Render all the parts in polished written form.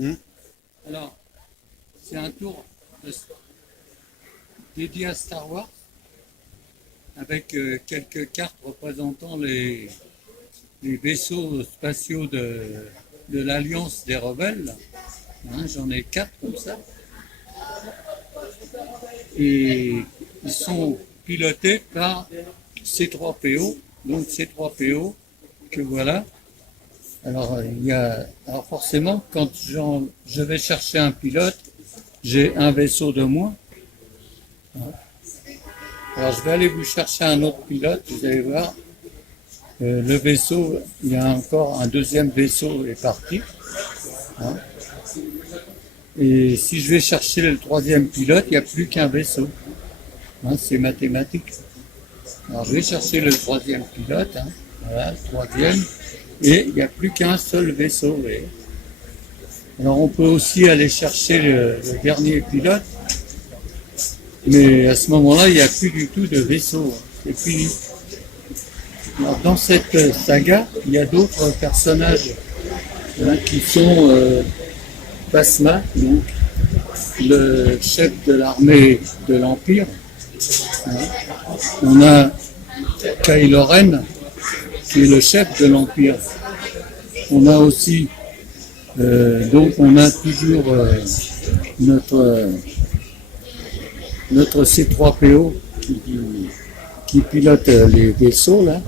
Hmm. Alors, c'est un tour dédié à Star Wars, avec quelques cartes représentant les vaisseaux spatiaux de l'Alliance des Rebelles. Hein, j'en ai 4 comme ça. Et ils sont pilotés par C3PO, donc C3PO, que voilà. Alors, alors forcément, quand je vais chercher un pilote, j'ai un vaisseau de moins. Alors, je vais aller vous chercher un autre pilote, vous allez voir. Le vaisseau, il y a encore un deuxième vaisseau est parti. Hein. Et si je vais chercher le troisième pilote, il n'y a plus qu'un vaisseau. Hein, c'est mathématique. Alors, je vais chercher le troisième pilote. Hein. Voilà, le troisième. Et il n'y a plus qu'un seul vaisseau. Vous voyez. Alors on peut aussi aller chercher le dernier pilote, mais à ce moment-là, il n'y a plus du tout de vaisseau. C'est fini. Alors, dans cette saga, il y a d'autres personnages qui sont Phasma, donc le chef de l'armée de l'Empire. Hein. On a Kylo Ren, qui est le chef de l'Empire. On a aussi, donc on a toujours notre C3PO qui pilote les vaisseaux là,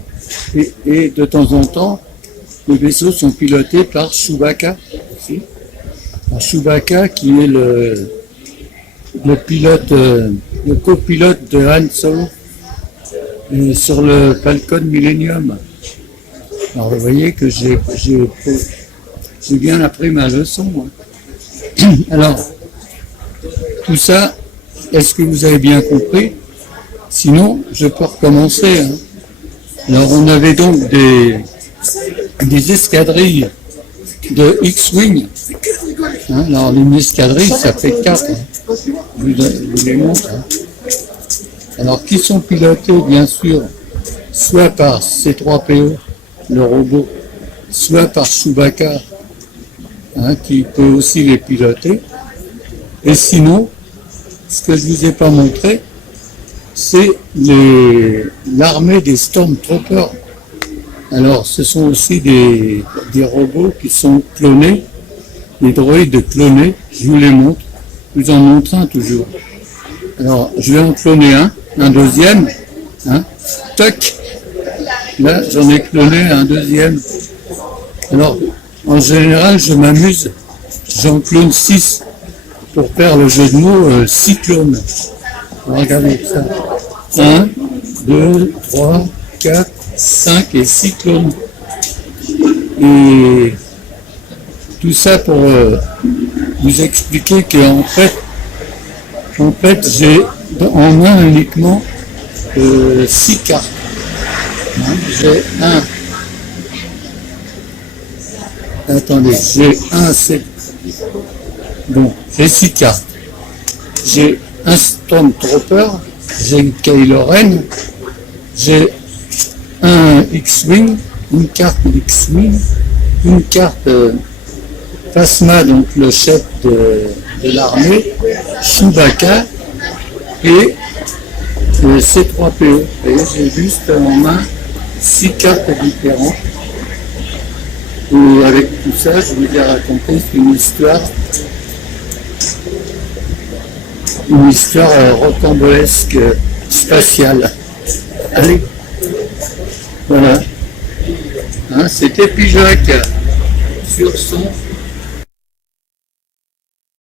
et de temps en temps, les vaisseaux sont pilotés par Chewbacca aussi. Alors, Chewbacca qui est le pilote, le copilote de Han Solo sur le Falcon Millennium. Alors vous voyez que j'ai bien appris ma leçon. Hein. Alors, tout ça, est-ce que vous avez bien compris? Sinon, je peux recommencer. Hein. Alors on avait donc des escadrilles de X-Wing. Hein. Alors une escadrille, ça fait 4. Hein. Je vous les montre. Hein. Alors qui sont pilotés bien sûr soit par C3PO, le robot, soit par Chewbacca, hein, qui peut aussi les piloter. Et sinon, ce que je ne vous ai pas montré, c'est l'armée des Stormtroopers. Alors, ce sont aussi des robots qui sont clonés, des droïdes clonés. Je vous les montre. Je vous en montre un toujours. Alors, je vais en cloner un deuxième. Hein, toc. Là, j'en ai cloné un deuxième. Alors, en général, je m'amuse. J'en clone 6 pour faire le jeu de mots 6 clones. Alors, regardez ça. 1, 2, 3, 4, 5 et 6 clones. Et tout ça pour vous expliquer qu'en fait, j'ai en main uniquement 6 cartes. J'ai un. Attendez, j'ai un, c'est. Bon, j'ai 6 cartes. J'ai un Stormtrooper, j'ai une Kylo Ren, j'ai un X-Wing, une carte d'X-Wing, une carte Phasma, donc le chef de l'armée, Chewbacca et le C3PO. Et j'ai juste en main 6 cartes différentes. Et avec tout ça, je vous ai raconté une histoire rocambolesque spatiale. Allez, voilà. Hein, c'était Pigeac sur son